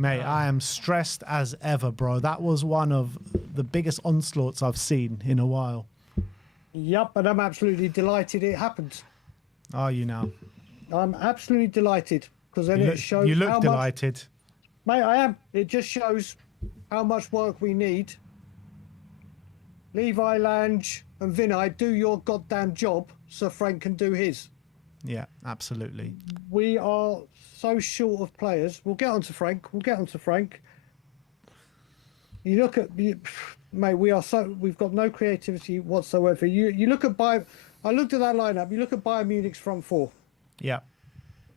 Mate, I am stressed as ever, bro. That was one of the biggest onslaughts I've seen in a while. Yep, and I'm absolutely delighted it happened. Are you now? I'm absolutely delighted because then it shows you look how delighted. Much, mate, I am. It just shows how much work we need. Levi, Lange and Vinay, do your goddamn job so Frank can do his. Yeah, absolutely. We are so short of players. We'll get on to Frank. You look at, mate, we've got no creativity whatsoever. You look at Bayern, I looked at that lineup. You look at Bayern Munich's front four. Yeah.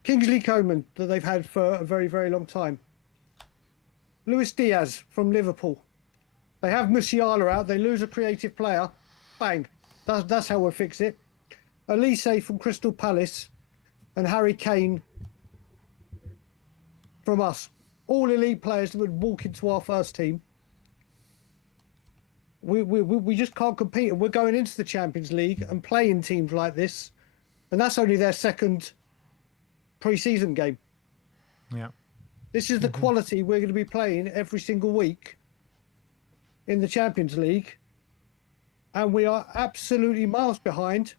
Kingsley Coman, that they've had for a very, very long time. Luis Diaz from Liverpool. They have Musiala out. They lose a creative player. Bang. That's how we'll fix it. Elise from Crystal Palace and Harry Kane from us. All elite players that would walk into our first team. We just can't compete. And we're going into the Champions League and playing teams like this. And that's only their second pre-season game. Yeah. This is the quality we're going to be playing every single week in the Champions League. And we are absolutely miles behind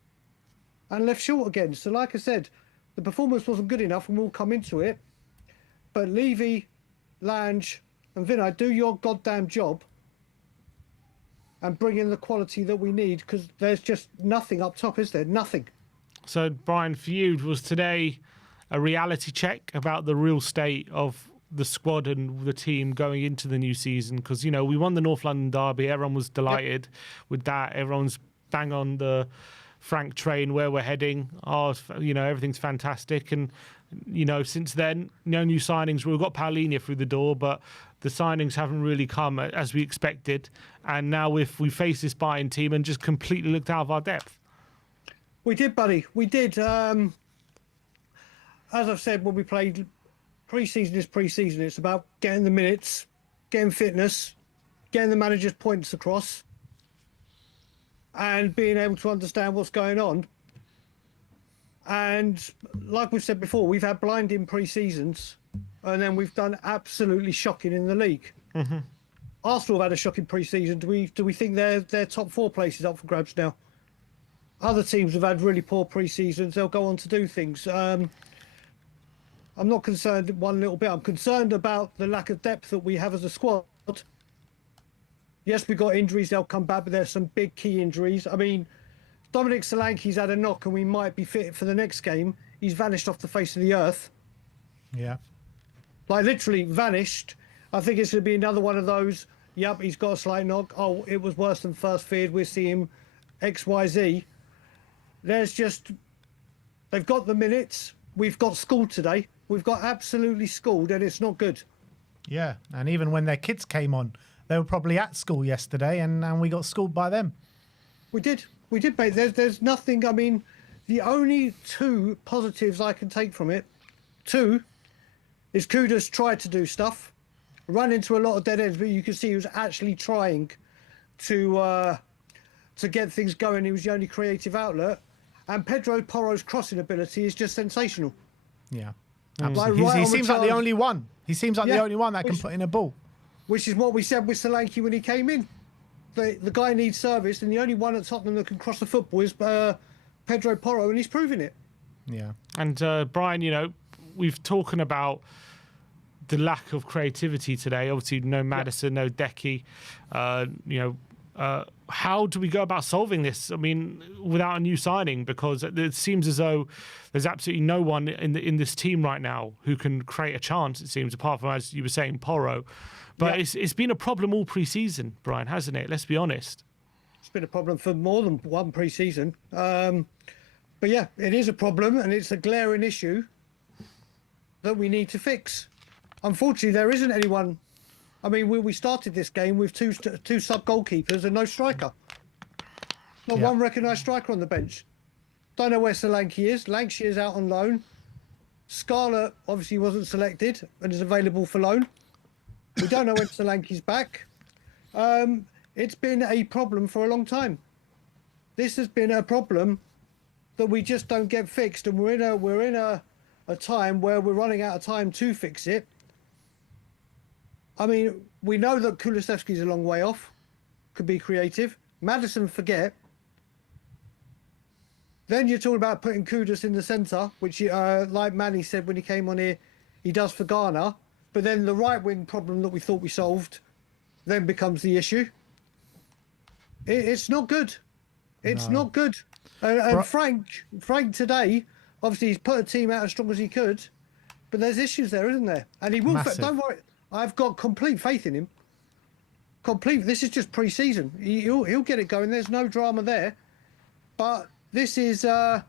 and left short again. So like I said, the performance wasn't good enough and we'll come into it. But Levy, Lange and Vinay, do your goddamn job and bring in the quality that we need, because there's just nothing up top, is there? Nothing. So, Brian, for you, was today a reality check about the real state of the squad and the team going into the new season? Because, you know, we won the North London derby. Everyone was delighted with that. Everyone's bang on the Frank train where we're heading. Everything's fantastic. And, you know, since then, no new signings. We've got Paulinho through the door, but the signings haven't really come as we expected. And now if we face this Bayern team and just completely looked out of our depth. We did, buddy. We did. As I've said, when we played, pre-season is pre-season. It's about getting the minutes, getting fitness, getting the manager's points across, and being able to understand what's going on. And like we've said before, we've had blinding pre-seasons, and then we've done absolutely shocking in the league. Mm-hmm. Arsenal have had a shocking pre-season. Do we think their top four places up for grabs now? Other teams have had really poor pre-seasons. They'll go on to do things. I'm not concerned one little bit. I'm concerned about the lack of depth that we have as a squad. Yes, we've got injuries. They'll come back, but there's some big key injuries. I mean, Dominic Solanke's had a knock and we might be fit for the next game. He's vanished off the face of the earth. Yeah. Like, literally vanished. I think it's going to be another one of those, yep, he's got a slight knock. Oh, it was worse than first feared. We'll see him XYZ. They've got the minutes. We've got schooled today. We've got absolutely schooled, and it's not good. Yeah, and even when their kids came on, they were probably at school yesterday, and we got schooled by them. We did, mate. There's nothing. I mean, the only two positives I can take from it, is Kudos tried to do stuff, run into a lot of dead ends, but you can see he was actually trying to get things going. He was the only creative outlet. And Pedro Porro's crossing ability is just sensational. Yeah, absolutely. He seems like the only one. He seems like the only one that can put in a ball. Which is what we said with Solanke when he came in. The guy needs service, and the only one at Tottenham that can cross the football is Pedro Porro, and he's proving it. Yeah. And Brian, you know, we've talking about the lack of creativity today. Obviously, no Maddison, no Decky. How do we go about solving this? I mean, without a new signing, because it seems as though there's absolutely no one in this team right now who can create a chance, it seems, apart from, as you were saying, Porro. But it's been a problem all pre-season, Brian, hasn't it? Let's be honest. It's been a problem for more than one pre-season. But yeah, it is a problem, and it's a glaring issue that we need to fix. Unfortunately, there isn't anyone. I mean, we started this game with two sub-goalkeepers and no striker. Not one recognised striker on the bench. Don't know where Solanke is. Lancashire is out on loan. Scarlett obviously wasn't selected and is available for loan. We don't know when Solanke's back. It's been a problem for a long time. This has been a problem that we just don't get fixed, and we're in a time where we're running out of time to fix it. I mean, we know that Kulusevski's a long way off. Could be creative. Maddison, forget. Then you're talking about putting Kudus in the centre, which, like Manny said when he came on here, he does for Ghana. But then the right wing problem that we thought we solved then becomes the issue. It's not good. It's not good. And Frank today, obviously he's put a team out as strong as he could, but there's issues there, isn't there? And he will. Don't worry, I've got complete faith in him. Complete. This is just pre-season. He'll get it going. There's no drama there. But this is not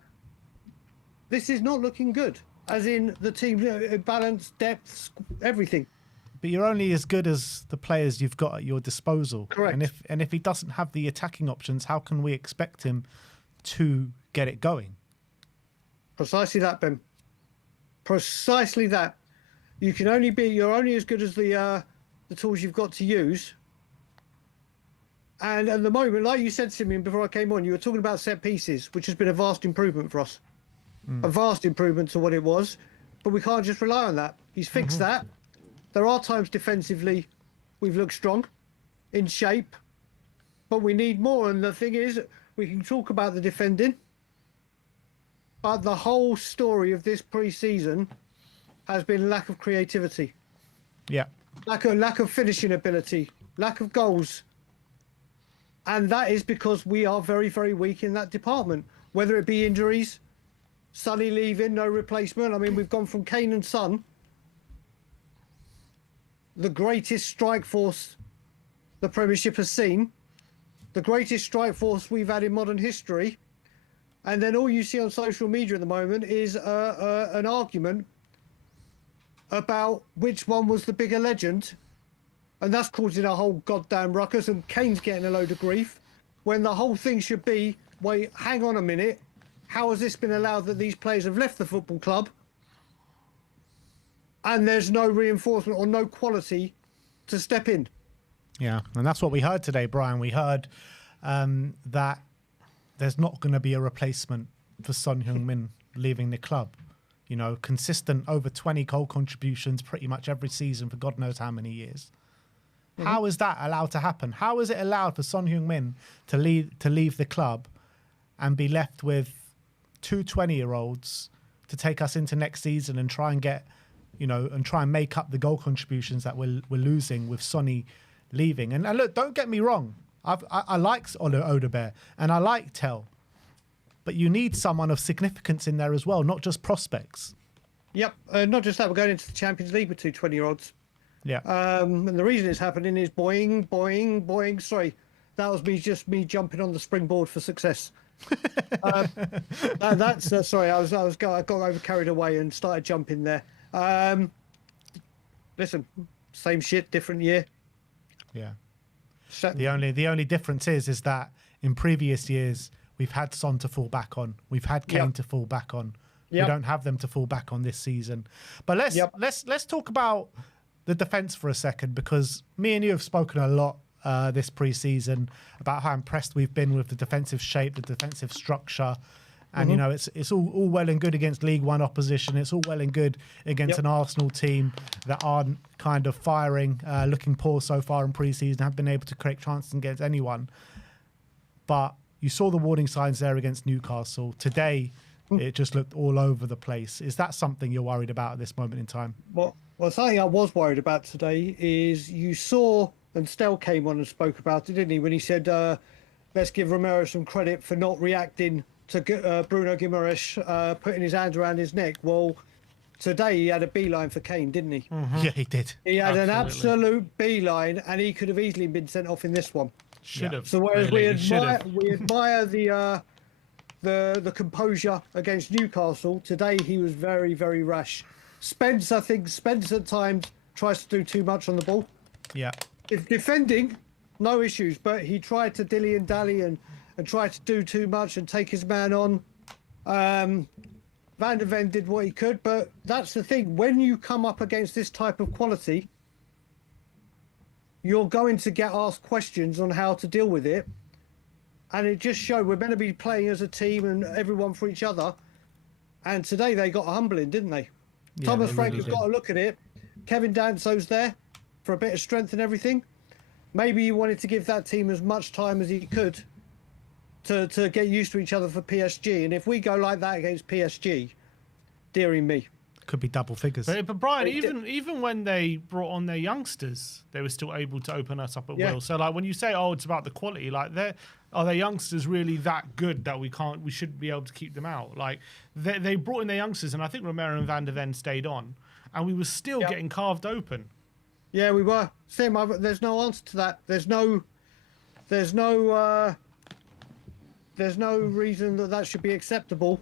looking good. As in the team, balance, depth, everything. But you're only as good as the players you've got at your disposal. Correct. And if he doesn't have the attacking options, how can we expect him to get it going? Precisely that, Ben. Precisely that. You're only as good as the tools you've got to use. And at the moment, like you said, Simeon, before I came on, you were talking about set pieces, which has been a vast improvement for us. A vast improvement to what it was. But we can't just rely on that. He's fixed that. There are times defensively we've looked strong, in shape, but we need more. And the thing is, we can talk about the defending, but the whole story of this pre-season has been lack of creativity. Yeah. Lack of finishing ability, lack of goals. And that is because we are very, very weak in that department, whether it be injuries, Sonny leaving, no replacement. I mean, we've gone from Kane and Son, the greatest strike force the Premiership has seen, the greatest strike force we've had in modern history, and then all you see on social media at the moment is an argument about which one was the bigger legend, and that's causing a whole goddamn ruckus, and Kane's getting a load of grief, when the whole thing should be, wait, hang on a minute, how has this been allowed that these players have left the football club and there's no reinforcement or no quality to step in? Yeah, and that's what we heard today, Brian. We heard that there's not going to be a replacement for Son Heung-min leaving the club. You know, consistent over 20 goal contributions pretty much every season for God knows how many years. How is that allowed to happen? How is it allowed for Son Heung-min to leave the club and be left with two 20-year-olds to take us into next season and try and get, you know, and try and make up the goal contributions that we're losing with Sonny leaving? And look, don't get me wrong. I like Odebear and I like Tell, but you need someone of significance in there as well, not just prospects. Yep, not just that, we're going into the Champions League with two 20-year-olds. Yeah. And the reason it's happening is boing, boing, boing. Sorry, that was me jumping on the springboard for success. That's sorry, I got over carried away and started jumping there. Listen, same shit, different year. Yeah. The only difference is that in previous years we've had Son to fall back on, we've had Kane to fall back on. We don't have them to fall back on this season. But let's talk about the defence for a second, because me and you have spoken a lot this pre-season about how impressed we've been with the defensive shape, the defensive structure. And, you know, it's all well and good against League One opposition. It's all well and good against an Arsenal team that aren't kind of firing, looking poor so far in pre-season, haven't been able to create chances against anyone. But you saw the warning signs there against Newcastle. Today, it just looked all over the place. Is that something you're worried about at this moment in time? Well, something I was worried about today is you saw, and Stel came on and spoke about it, didn't he, when he said, let's give Romero some credit for not reacting to Bruno Guimaraes putting his hands around his neck. Well, today he had a beeline for Kane, didn't he? Yeah, he did. He had an absolute beeline, and he could have easily been sent off in this one. Should have. So whereas we admire the composure against Newcastle, today he was very, very rash. Spence at times tries to do too much on the ball. Yeah. If defending, no issues, but he tried to dilly and dally and tried to do too much and take his man on. Van der Ven did what he could, but that's the thing. When you come up against this type of quality, you're going to get asked questions on how to deal with it. And it just showed we're meant to be playing as a team and everyone for each other. And today they got a humbling, didn't they? Yeah, Thomas they Frank really has did. got to look at it. Kevin Danso's there. for a bit of strength and everything. Maybe he wanted to give that team as much time as he could to get used to each other for PSG. And if we go like that against PSG, dearie me. Could be double figures. But Brian, even when they brought on their youngsters, they were still able to open us up at will. So like when you say, oh, it's about the quality, like are their youngsters really that good that we shouldn't be able to keep them out? Like they brought in their youngsters, and I think Romero and Van der Ven stayed on, and we were still getting carved open. Yeah, we were. Same. There's no answer to that. There's no reason that should be acceptable.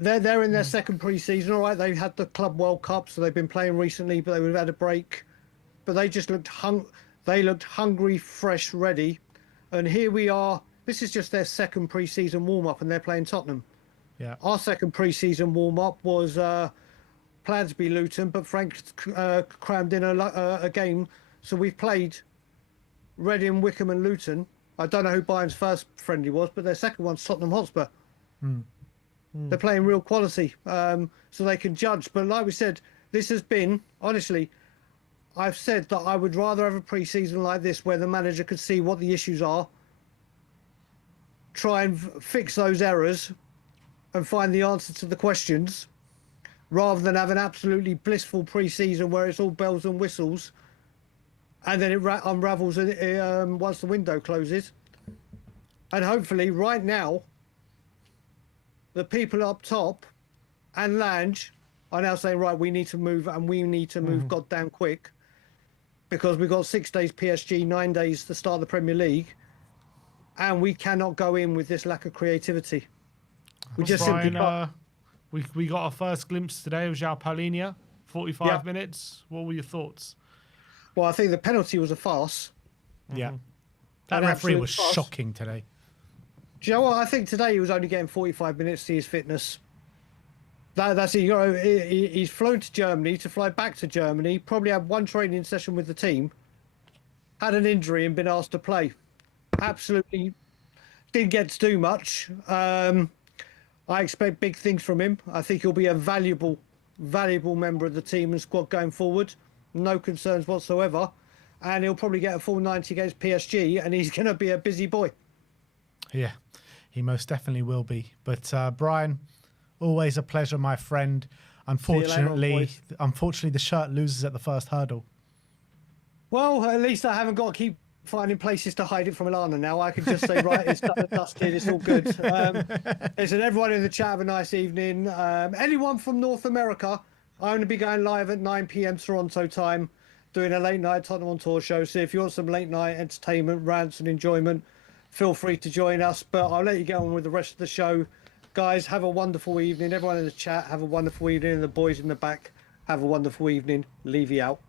They're in their second pre-season. All right, they had the Club World Cup, so they've been playing recently, but they would have had a break. But they just looked hungry, fresh, ready. And here we are. This is just their second pre-season warm-up, and they're playing Tottenham. Yeah. Our second pre-season warm-up was planned to be Luton, but Frank crammed in a game. So we've played Reading, Wickham and Luton. I don't know who Bayern's first friendly was, but their second one's Tottenham Hotspur. They're playing real quality, so they can judge. But like we said, this has been, honestly, I've said that I would rather have a pre-season like this where the manager could see what the issues are, try and fix those errors and find the answer to the questions, rather than have an absolutely blissful pre-season where it's all bells and whistles and then it unravels once the window closes. And hopefully right now, the people up top and Lange are now saying, right, we need to move, and we need to move goddamn quick, because we've got 6 days PSG, 9 days to start the Premier League, and we cannot go in with this lack of creativity. We just simply can't. We got our first glimpse today of João Paulinho, 45 minutes. What were your thoughts? Well, I think the penalty was a farce. Yeah. That referee was shocking today. Do you know what? I think today he was only getting 45 minutes to see his fitness. That's it. You know, he's flown to Germany to fly back to Germany, probably had one training session with the team, had an injury and been asked to play. Absolutely didn't get to do much. I expect big things from him. I think he'll be a valuable member of the team and squad going forward. No concerns whatsoever. And he'll probably get a full 90 against PSG, and he's going to be a busy boy. Yeah, he most definitely will be. But Brian, always a pleasure, my friend. Unfortunately, the shirt loses at the first hurdle. Well, at least I haven't got to keep finding places to hide it from Alana now. I can just say, right, it's dusted, it's all good. Listen, everyone in the chat, have a nice evening. Anyone from North America, I'm going to be going live at 9 p.m. Toronto time, doing a late night Tottenham on Tour show. So if you want some late night entertainment, rants and enjoyment, feel free to join us. But I'll let you get on with the rest of the show. Guys, have a wonderful evening. Everyone in the chat, have a wonderful evening. And the boys in the back, have a wonderful evening. Levy out.